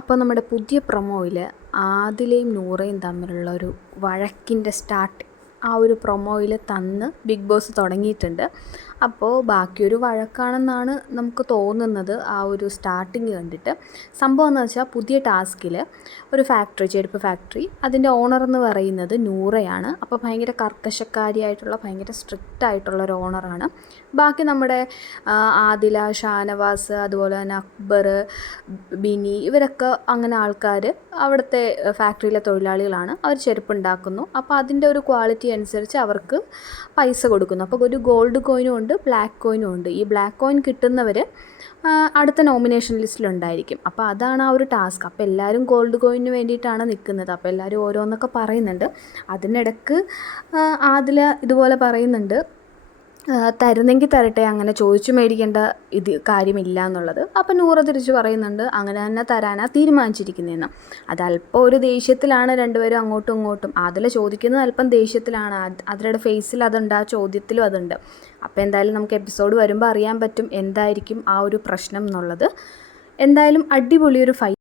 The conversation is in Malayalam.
അപ്പോൾ നമ്മുടെ പുതിയ പ്രൊമോയിൽ ആദിലയും നൂറയും തമ്മിലുള്ള ഒരു വഴക്കിൻ്റെ ആ ഒരു പ്രൊമോയിൽ തന്ന് ബിഗ് ബോസ് തുടങ്ങിയിട്ടുണ്ട്. അപ്പോൾ ബാക്കിയൊരു വഴക്കാണെന്നാണ് നമുക്ക് തോന്നുന്നത് ആ ഒരു സ്റ്റാർട്ടിങ് കണ്ടിട്ട്. സംഭവം എന്ന് വെച്ചാൽ പുതിയ ടാസ്കിൽ ഒരു ഫാക്ടറി, ചെരുപ്പ് ഫാക്ടറി, അതിൻ്റെ ഓണർ എന്ന് പറയുന്നത് നൂറയാണ്. അപ്പോൾ ഭയങ്കര കർക്കശക്കാരിയായിട്ടുള്ള, ഭയങ്കര സ്ട്രിക്റ്റ് ആയിട്ടുള്ള ഒരു ഓണറാണ്. ബാക്കി നമ്മുടെ ആദില, ഷാനവാസ്, അതുപോലെ തന്നെ അക്ബർ, ബിനി, ഇവരൊക്കെ അങ്ങനെ ആൾക്കാർ അവിടുത്തെ ഫാക്ടറിയിലെ തൊഴിലാളികളാണ്. അവർ ചെരുപ്പുണ്ടാക്കുന്നു. അപ്പോൾ അതിൻ്റെ ഒരു ക്വാളിറ്റി അനുസരിച്ച് അവർക്ക് പൈസ കൊടുക്കുന്നു. അപ്പോൾ ഒരു ഗോൾഡ് കോയിനും ഉണ്ട്, ബ്ലാക്ക് കോയിനും ഉണ്ട്. ഈ ബ്ലാക്ക് കോയിൻ കിട്ടുന്നവർ അടുത്ത നോമിനേഷൻ ലിസ്റ്റിലുണ്ടായിരിക്കും. അപ്പോൾ അതാണ് ആ ഒരു ടാസ്ക്. അപ്പോൾ എല്ലാവരും ഗോൾഡ് കോയിന് വേണ്ടിയിട്ടാണ് നിൽക്കുന്നത്. അപ്പോൾ എല്ലാവരും ഓരോന്നൊക്കെ പറയുന്നുണ്ട്. അതിനിടക്ക് ആദില ഇതുപോലെ പറയുന്നുണ്ട്, തരുന്നെങ്കിൽ തരട്ടെ, അങ്ങനെ ചോദിച്ചു മേടിക്കേണ്ട കാര്യമില്ല എന്നുള്ളത്. അപ്പം നൂറ തിരിച്ച് പറയുന്നുണ്ട്, അങ്ങനെ തന്നെ തരാനാണ് തീരുമാനിച്ചിരിക്കുന്നതെന്ന്. അതല്പം ഒരു ദേഷ്യത്തിലാണ് രണ്ടുപേരും അങ്ങോട്ടും ഇങ്ങോട്ടും. അതിൽ ചോദിക്കുന്നത് അല്പം ദേഷ്യത്തിലാണ്. അതിലൂടെ ഫേസിൽ അതുണ്ട്, ആ ചോദ്യത്തിലും അതുണ്ട്. അപ്പോൾ എന്തായാലും നമുക്ക് എപ്പിസോഡ് വരുമ്പോൾ അറിയാൻ പറ്റും എന്തായിരിക്കും ആ ഒരു പ്രശ്നം എന്നുള്ളത്. എന്തായാലും അടിപൊളിയൊരു ഫൈറ്റ്